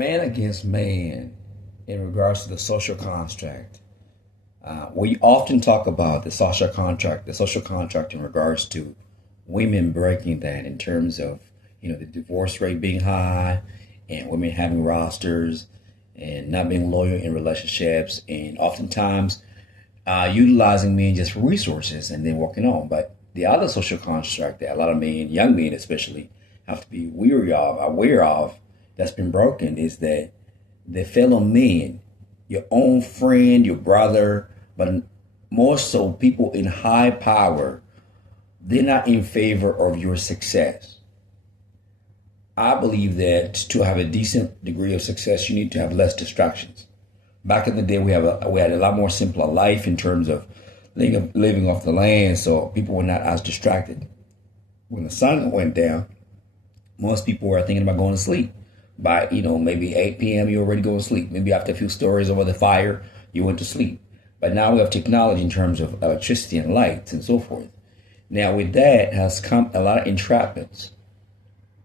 Man against man in regards to the social contract. We often talk about the social contract in regards to women breaking that in terms of, the divorce rate being high and women having rosters and not being loyal in relationships and oftentimes utilizing men just for resources and then walking on. But the other social construct that a lot of men, young men especially, have to be aware of, that's been broken is that the fellow men, your own friend, your brother, but more so people in high power, they're not in favor of your success. I believe that to have a decent degree of success, you need to have less distractions. Back in the day, we had a lot more simpler life in terms of living off the land, so people were not as distracted. When the sun went down, most people were thinking about going to sleep. By maybe 8 p.m. you already go to sleep. Maybe after a few stories over the fire, you went to sleep. But now we have technology in terms of electricity and lights and so forth. Now with that has come a lot of entrapments.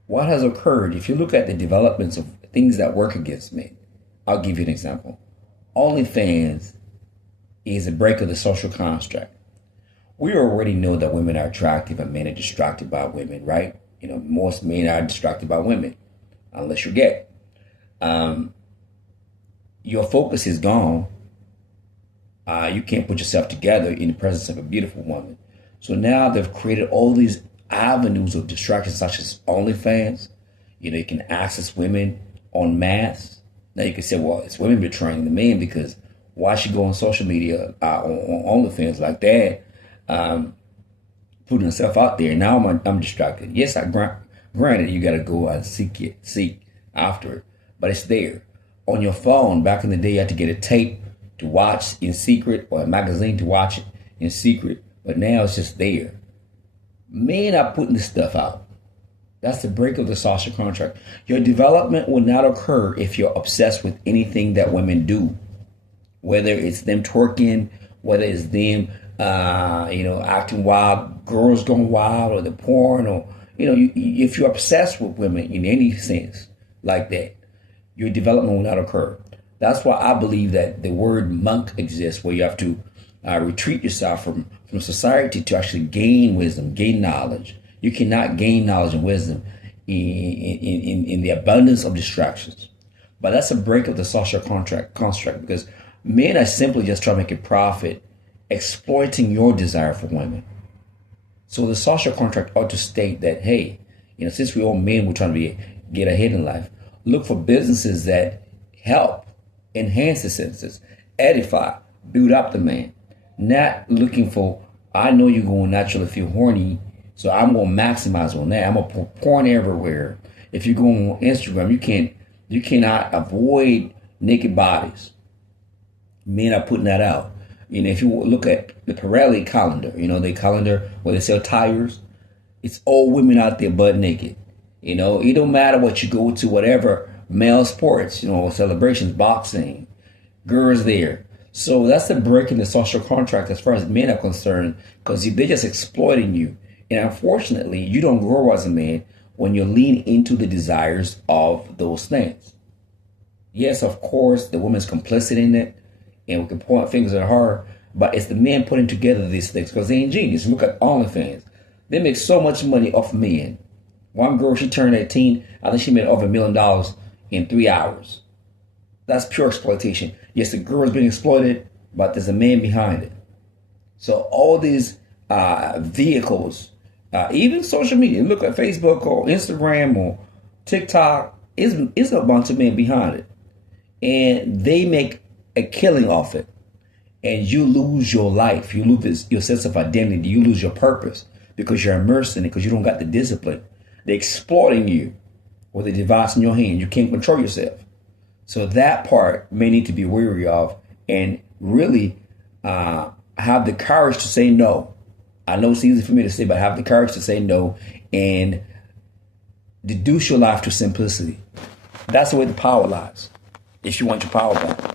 What has occurred, if you look at the developments of things that work against men, I'll give you an example. OnlyFans is a break of the social construct. We already know that women are attractive and men are distracted by women, right? Most men are distracted by women, unless you're gay. Your focus is gone. You can't put yourself together in the presence of a beautiful woman. So now they've created all these avenues of distraction, such as OnlyFans. You can access women en masse. Now you can say, well, it's women betraying the men because why should go on social media on OnlyFans like that, putting herself out there? Now I'm distracted. Yes, granted you got to go and seek after it, but it's there on your phone. Back in the day, you had to get a tape to watch in secret or a magazine to watch it in secret, but now it's just there. Men are putting this stuff out. That's the break of the social contract. Your development will not occur if you're obsessed with anything that women do, whether it's them twerking, whether it's them, acting wild, girls going wild, or the porn, or if you're obsessed with women in any sense like that, your development will not occur. That's why I believe that the word monk exists, where you have to retreat yourself from society to actually gain wisdom, gain knowledge. You cannot gain knowledge and wisdom in the abundance of distractions. But that's a break of the social construct because men are simply just trying to make a profit, exploiting your desire for women. So the social contract ought to state that, hey, since we all men, we're trying to get ahead in life, look for businesses that help, enhance the senses, edify, build up the man. Not looking for, I know you're going to naturally feel horny, so I'm going to maximize on that. I'm going to put porn everywhere. If you're going on Instagram, you cannot avoid naked bodies. Men are putting that out. If you look at the Pirelli calendar, the calendar where they sell tires, it's all women out there butt naked. It don't matter what you go to, whatever, male sports, celebrations, boxing, girls there. So that's the break in the social contract as far as men are concerned, because they're just exploiting you. And unfortunately, you don't grow as a man when you lean into the desires of those things. Yes, of course, the woman's complicit in it, and we can point fingers at her, but it's the men putting together these things because they're ingenious. Look at OnlyFans. They make so much money off men. One girl, she turned 18. I think she made over $1 million in 3 hours. That's pure exploitation. Yes, the girl is being exploited, but there's a man behind it. So all these vehicles, even social media, look at Facebook or Instagram or TikTok, is a bunch of men behind it. And they make a killing off it. And you lose your life. You lose your sense of identity. You lose your purpose because you're immersed in it because you don't got the discipline. They're exploiting you with a device in your hand. You can't control yourself. So that part may need to be wary of and really have the courage to say no. I know it's easy for me to say, but have the courage to say no and deduce your life to simplicity. That's where the power lies. If you want your power back.